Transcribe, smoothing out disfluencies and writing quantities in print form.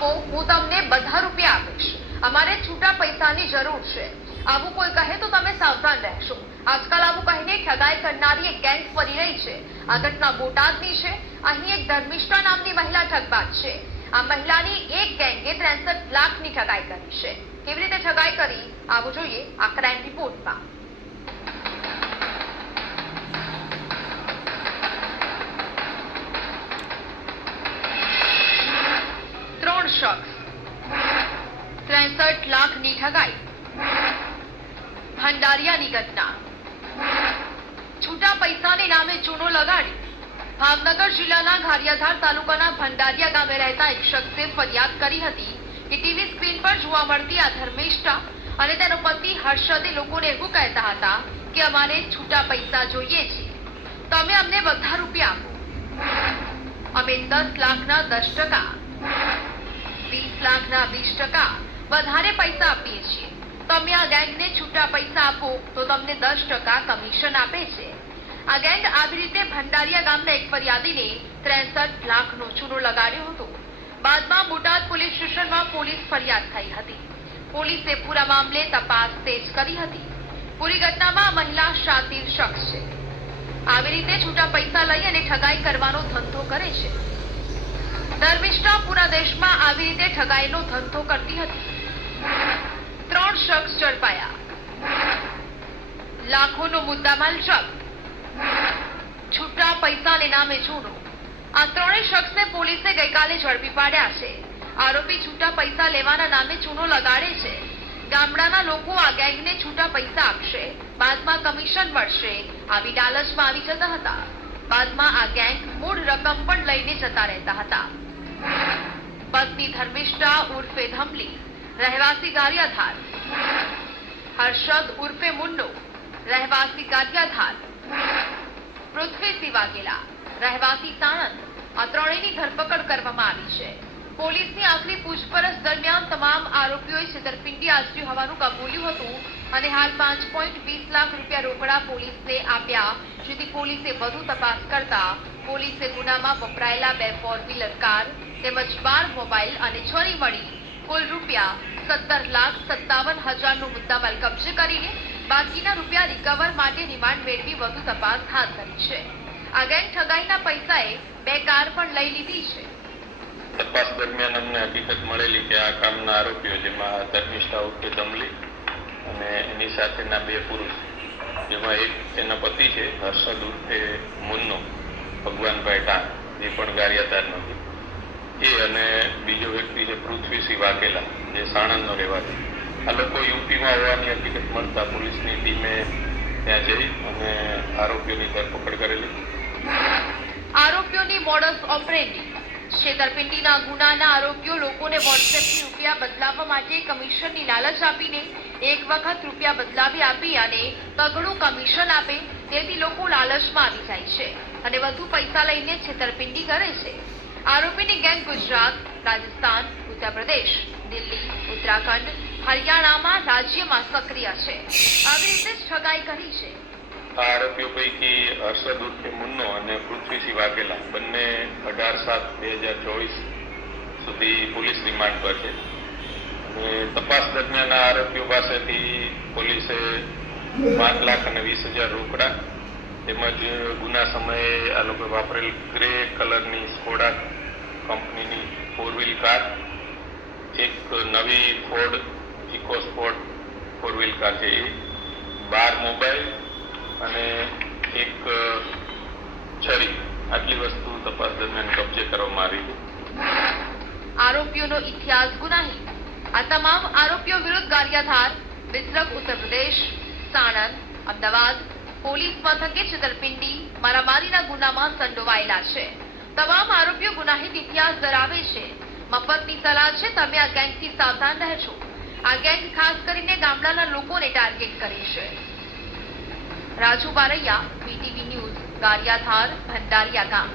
આપો, હું તમને બધા રૂપિયા આપીશ. અમારે છૂટા પૈસાની જરૂર છે. આવું કોઈ કહે તો તમે સાવધાન રહેશો. આજકાલ આવું કહીને ઠગાઈ કરનારી એક ગેંગ ફરી રહી છે. આ ઘટના બોટાદની છે. અહીં એક ધર્મિષ્ઠા નામની મહિલા ઠગબાજ છે. આ મહિલાની એક ગેંગે 63 લાખની ઠગાઈ કરી છે. કેવી રીતે ઠગાઈ કરી, આવું જોઈએ આ ક્રાઇમ રિપોર્ટમાં. શખ્સ 63 લાખની ઠગાઈ. ભંડારિયાની ઘટના. છૂટા પૈસાને નામે ચૂનો લગાડી ભાવનગર જિલ્લાના ગારિયાધાર તાલુકાના ભંડારિયા ગામે રહેતા એક શખ્સે ફરિયાદ કરી હતી કે ટીવી સ્ક્રીન પર જોવા મળતી આ ધર્મિષ્ઠા અને તેનો પતિ હર્ષદે લોકોને એવું કહેતા હતા કે અમારે છૂટા પૈસા જોઈએ છે, તમે અમને બધા રૂપિયા આપો, અમે 10 લાખના 10%, 20 લાખના 20% વધારે પૈસા આપીએ છીએ. તમે આ ગેંગને છૂટા પૈસા આપો તો તમને 10% કમિશન આપે છે. આ ગેંગ આવી રીતે ભંડારિયા ગામના એક ફરિયાદીને 63 લાખનો ચૂનો લગાડ્યો હતો. બાદમાં બોટાદ પોલીસ સ્ટેશનમાં પોલીસ ફરિયાદ થઈ હતી. પોલીસે પૂરા મામલે તપાસ તેજ કરી હતી. પૂરી ઘટનામાં મહિલા શાતિર શખ્સ છે. આવી રીતે છૂટા પૈસા લઈ અને ઠગાઈ કરવાનો ધંધો કરે છે. ધર્મિષ્ઠા પૂરા દેશમાં આવી રીતે ઠગાઈનો ધંધો કરતી હતી. 3 શખ્સ ઝડપાયા. લાખોનો મુદ્દામાલ જપ્ત. છૂટા પૈસાને નામે ચૂનો. આ 3 શખ્સને પોલીસે ગઈકાલે ઝડપી પાડ્યા છે. આરોપી છૂટા પૈસા લેવાના નામે ચૂનો લગાડે છે. ગામડાના લોકો આ ગેંગને છૂટા પૈસા આપશે, બાદમાં કમિશન મળશે, આવી લાલચમાં આવી જતા હતા. બાદમાં આ ગેંગ મૂળ રકમ પણ લઈને જતા રહેતા હતા. પત્ની ધર્મિષ્ઠા ઉર્ફે ધમલી, રહેવાસી ગારિયાધાર. હર્ષદ ઉર્ફે મુન્નો, રહેવાસી ગારિયાધાર. પૃથ્વી વાઘેલા, રહેવાસી સાણંદ. આ ત્રણેયની ધરપકડ કરવામાં આવી છે. પોલીસની આખરી પૂછપરછ દરમિયાન તમામ આરોપીઓએ છેતરપિંડી આચરી હોવાનું કબૂલ્યું હતું અને હાલ 5.20 લાખ રૂપિયા રોકડા પોલીસને આપ્યા. જેથી પોલીસે વધુ તપાસ કરતા પોલીસે ગુનામાં વપરાયેલા 2 4-વ્હીલર કાર તેમજ 12 મોબાઈલ અને છરી મળી કુલ રૂપિયા 17,57,000નો મુદ્દામાલ કબજે કરીને બાકીના રૂપિયા રિકવર માટે રિમાન્ડ મેળવી વધુ તપાસ હાથ ધરી છે. આ ગેંગ ઠગાઈના પૈસાએ 2 કાર પણ લઈ લીધી છે. તપાસ દરમિયાન અમને હકીકત મળેલી કે આ કામના આરોપીઓ, જેમાં ધર્મિષ્ઠા ઉર્ફે ધમલી અને એની સાથેના 2 પુરુષ, જેમાં એક તેના પતિ છે હર્ષદ ઉર્ફે મુન્નો ભગવાનભાઈ ટાંક, જે પણ ગારિયાધારનો છે, એ અને બીજો વ્યક્તિ છે પૃથ્વી વાઘેલા, જે સાણંદનો રહેવાસી. આ લોકો યુપીમાં હોવાની હકીકત મળતા પોલીસની ટીમે ત્યાં જઈ અને આરોપીઓની ધરપકડ કરેલી. આરોપીઓની મોડસ ઓપરેન્ડી. છેતરપિંડીના ગુનાના આરોપીઓ લોકોને વોટ્સએપથી રૂપિયા બદલાવવા માટે કમિશનની લાલચ આપીને એક વખત રૂપિયા બદલાવી આપી અને તગડું કમિશન આપે, તેથી લોકો લાલચમાં આવી જાય છે અને વધુ પૈસા લઈને છેતરપિંડી કરે છે. આરોપીની ગેંગ ગુજરાત, રાજસ્થાન, ઉત્તર પ્રદેશ, દિલ્હી, ઉત્તરાખંડ, હરિયાણામાં રાજ્યમાં સક્રિય છે. આવી રીતે ઠગાઈ કરી છે. આ આરોપીઓ પૈકી હર્ષદ ઉર્ફે મુન્નો અને પૃથ્વી વાઘેલા બંને 18/7/2024 સુધી પોલીસ રિમાન્ડ પર છે. અને તપાસ દરમિયાન આ આરોપીઓ પાસેથી પોલીસે 5,20,000 રોકડા તેમજ ગુના સમયે આ લોકો વાપરેલ ગ્રે કલરની સ્કોડા કંપનીની 4-વ્હીલ કાર, એક નવી ફોર્ડ ઇકોસ્પોર્ટ 4-વ્હીલ કાર છે એ, 12 મોબાઈલ અને એક છરી, આટલી વસ્તુ તપાસ દરમિયાન કબજે કરવામાં આવી છે. આરોપીઓનો ઇતિહાસ ગુનાહિત. આ તમામ આરોપીઓ વિરુદ્ધ ગારિયાધાર, વિતરક ઉત્તર પ્રદેશ, સાણંદ, અમદાવાદ પોલીસ મથકે છેતરપિંડી, મારામારીના ગુનામાં સંડોવાયેલા છે. તમામ આરોપીઓ ગુનાહિત ઇતિહાસ ધરાવે છે. મફતની સલાહ છે, તમે આ ગેંગથી સાવધાન રહેજો. આ ગેંગ ખાસ કરીને ગામડાના લોકોને ટાર્ગેટ કરે છે. રાજુ બારૈયા, વીટીવી ન્યૂઝ, ગારિયાધાર, ભંડારિયા ગામ.